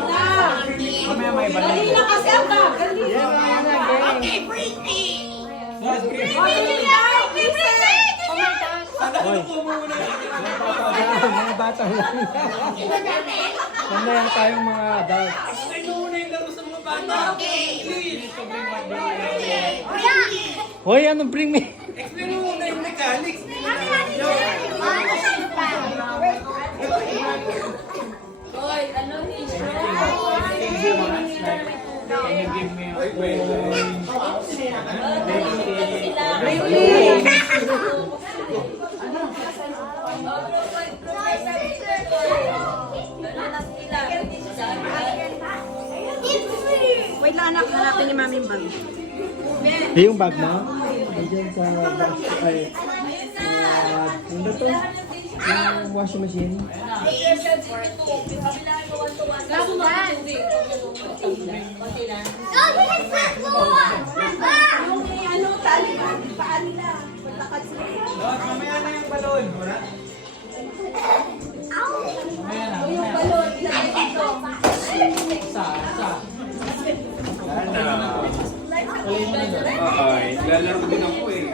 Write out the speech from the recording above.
Mamaya may balik. Dali na kasi ang dali. Okay, bring me! Mga bata lang. Sandayan tayong mga adult. Hoy, anong bring me? Hoy, ano ni Can you give me a Wait lang anak, hanapin ni Mami yung bag. yung bag mo? Nandiyan sa ay, ano to? Yung washing machine? Ano, tali ka, paan nila. Maglakad sila. Mamaya na yung balon. Yung balon, ilagay dito. Ay, lalaro din ako eh.